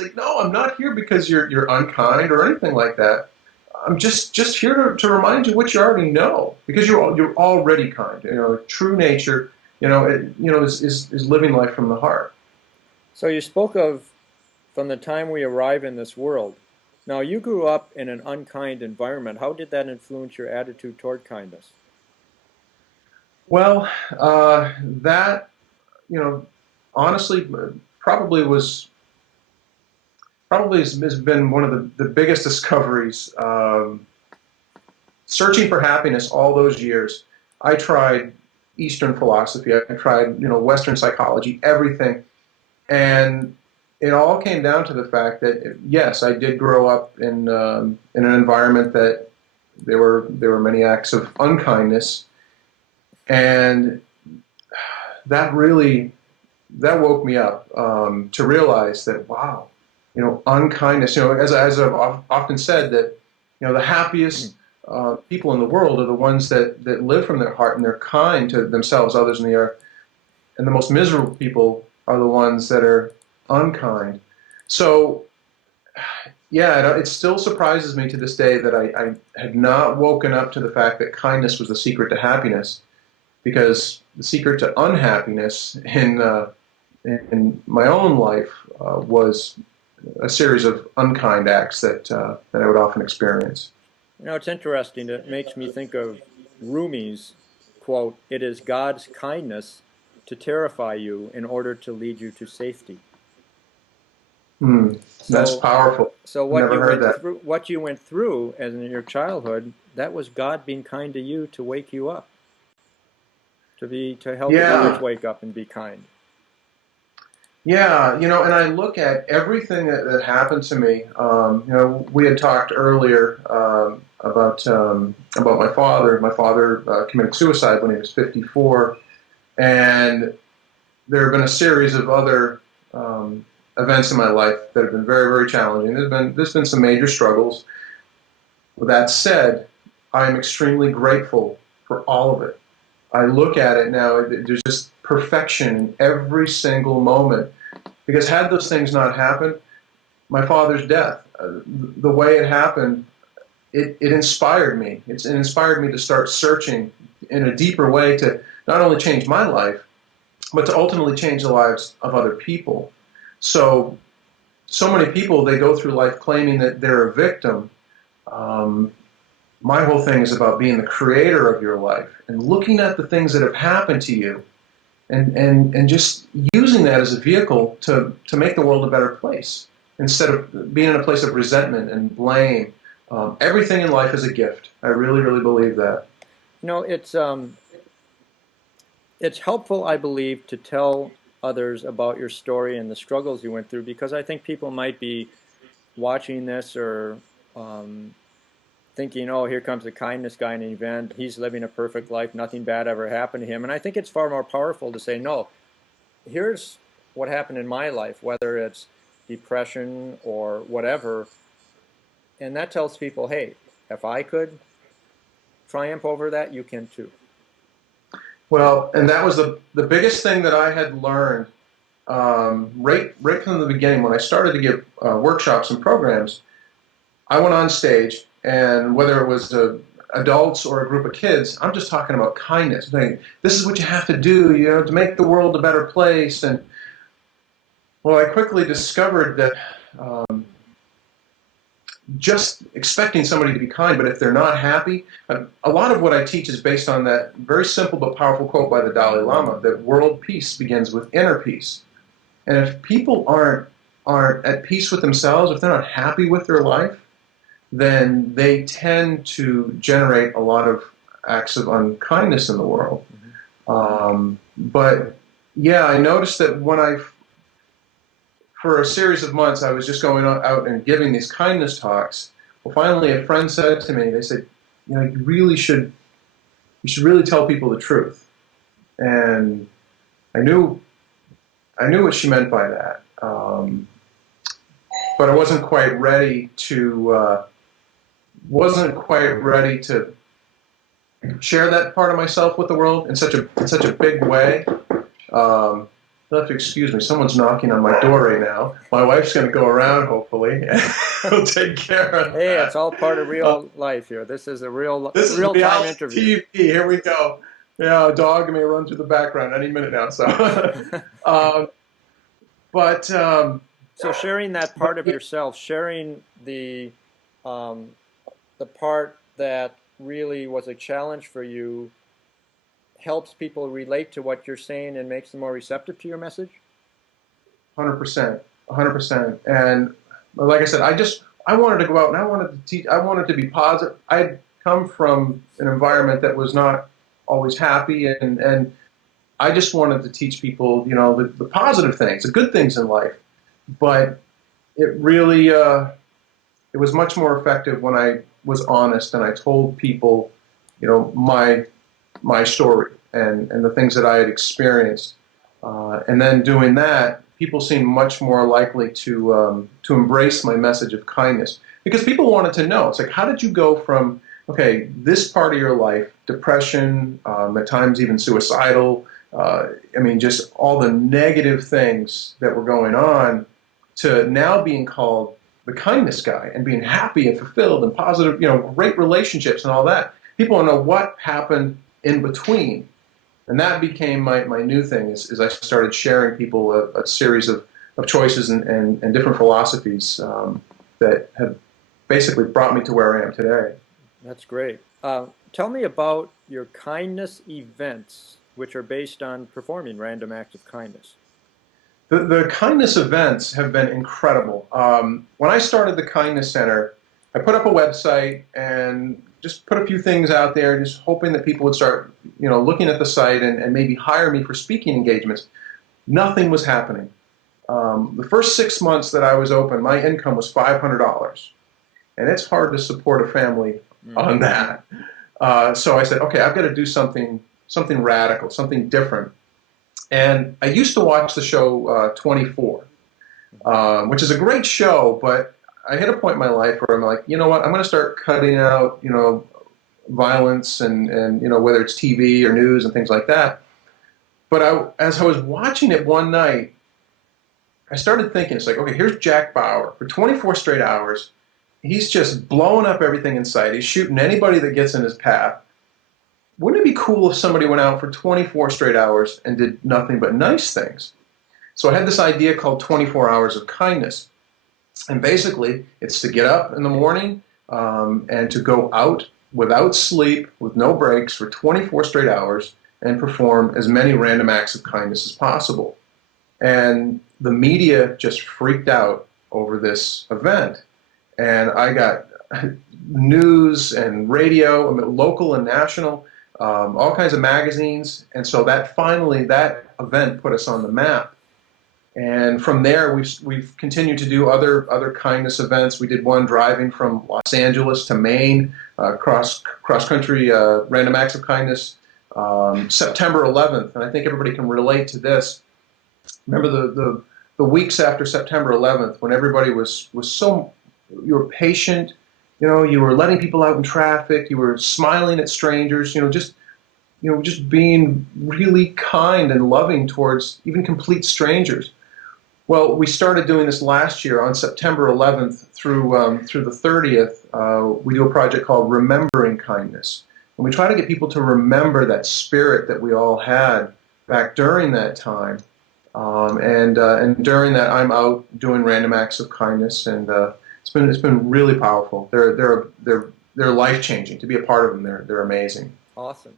like, no, I'm not here because you're unkind or anything like that. I'm just here to remind you what you already know, because you're already kind. True nature, is living life from the heart. So you spoke of from the time we arrive in this world. Now, you grew up in an unkind environment. How did that influence your attitude toward kindness? Well, that, honestly, probably was has been one of the biggest discoveries. Searching for happiness all those years, I tried Eastern philosophy, I tried Western psychology, everything, and it all came down to the fact that yes, I did grow up in an environment that there were many acts of unkindness, and that really that woke me up to realize that wow, unkindness. As I've often said, that the happiest people in the world are the ones that live from their heart and they're kind to themselves, others, and the earth. And the most miserable people are the ones that are unkind. So, yeah, it still surprises me to this day that I had not woken up to the fact that kindness was the secret to happiness, because the secret to unhappiness in my own life was a series of unkind acts that I would often experience. It's interesting. It makes me think of Rumi's quote, "It is God's kindness to terrify you in order to lead you to safety." That's powerful. So what you went through as in your childhood, that was God being kind to you to wake you up, to help others wake up and be kind. Yeah, and I look at everything that happened to me. We had talked earlier about my father. My father committed suicide when he was 54, and there have been a series of other events in my life that have been very, very challenging. There's been some major struggles. With that said, I am extremely grateful for all of it. I look at it now, there's just perfection in every single moment. Because had those things not happened, my father's death, the way it happened, it inspired me. It inspired me to start searching in a deeper way to not only change my life, but to ultimately change the lives of other people. So many people, they go through life claiming that they're a victim. My whole thing is about being the creator of your life and looking at the things that have happened to you and just using that as a vehicle to make the world a better place instead of being in a place of resentment and blame. Everything in life is a gift. I really, really believe that. It's helpful, I believe, to tell others about your story and the struggles you went through, because I think people might be watching this or thinking, oh, here comes the kindness guy in an event. He's living a perfect life. Nothing bad ever happened to him. And I think it's far more powerful to say, no, here's what happened in my life, whether it's depression or whatever. And that tells people, hey, if I could triumph over that, you can too. Well, and that was the biggest thing that I had learned right from the beginning. When I started to give workshops and programs, I went on stage, and whether it was adults or a group of kids, I'm just talking about kindness. This is what you have to do, to make the world a better place. And well, I quickly discovered that just expecting somebody to be kind, but if they're not happy, a lot of what I teach is based on that very simple but powerful quote by the Dalai Lama, that world peace begins with inner peace. And if people aren't at peace with themselves, if they're not happy with their life, then they tend to generate a lot of acts of unkindness in the world. But yeah, I noticed that for a series of months, I was just going out and giving these kindness talks. Well, finally, a friend said to me, they said, you should really tell people the truth. And I knew what she meant by that. But I wasn't quite ready to share that part of myself with the world in such a big way. you'll have to excuse me. Someone's knocking on my door right now. My wife's going to go around, hopefully, and we'll take care of Hey, that. it's all part of real life here. This is a This is real-time reality interview. TV. Here we go. Yeah, a dog may run through the background any minute now. So, um, but So sharing that part of yourself, sharing the part that really was a challenge for you, helps people relate to what you're saying and makes them more receptive to your message? 100%, 100%. And like I said, I wanted to go out and I wanted to teach. I wanted to be positive. I'd come from an environment that was not always happy, and I just wanted to teach people, the positive things, the good things in life. But it really, it was much more effective when I was honest and I told people, my story and the things that I had experienced. And then doing that, people seemed much more likely to embrace my message of kindness, because people wanted to know. It's like, how did you go from, okay, this part of your life, depression, at times even suicidal, just all the negative things that were going on, to now being called the kindness guy and being happy and fulfilled and positive, great relationships and all that. People want to know what happened in between. And that became my new thing, is I started sharing people a series of choices and different philosophies that have basically brought me to where I am today. That's great. Tell me about your kindness events, which are based on performing random acts of kindness. The kindness events have been incredible. When I started the Kindness Center, I put up a website and just put a few things out there, just hoping that people would start, looking at the site and maybe hire me for speaking engagements. Nothing was happening. The first 6 months that I was open, my income was $500, and it's hard to support a family on that. So I said, okay, I've got to do something radical, something different. And I used to watch the show 24, which is a great show, but I hit a point in my life where I'm like, you know what, I'm going to start cutting out, violence and whether it's TV or news and things like that. But as I was watching it one night, I started thinking, it's like, okay, here's Jack Bauer for 24 straight hours. He's just blowing up everything in sight. He's shooting anybody that gets in his path. Wouldn't it be cool if somebody went out for 24 straight hours and did nothing but nice things? So I had this idea called 24 Hours of Kindness. And basically, it's to get up in the morning and to go out without sleep, with no breaks, for 24 straight hours and perform as many random acts of kindness as possible. And the media just freaked out over this event. And I got news and radio, local and national, all kinds of magazines. And so that event put us on the map. And from there, we've continued to do other kindness events. We did one driving from Los Angeles to Maine, cross country random acts of kindness, September 11th. And I think everybody can relate to this. Remember the weeks after September 11th, when everybody was so, you were patient, you were letting people out in traffic, you were smiling at strangers, just being really kind and loving towards even complete strangers. Well, we started doing this last year on September 11th through the 30th. We do a project called Remembering Kindness. And we try to get people to remember that spirit that we all had back during that time. And during that, I'm out doing random acts of kindness, and it's been really powerful. They're life-changing. To be a part of them, they're amazing. Awesome.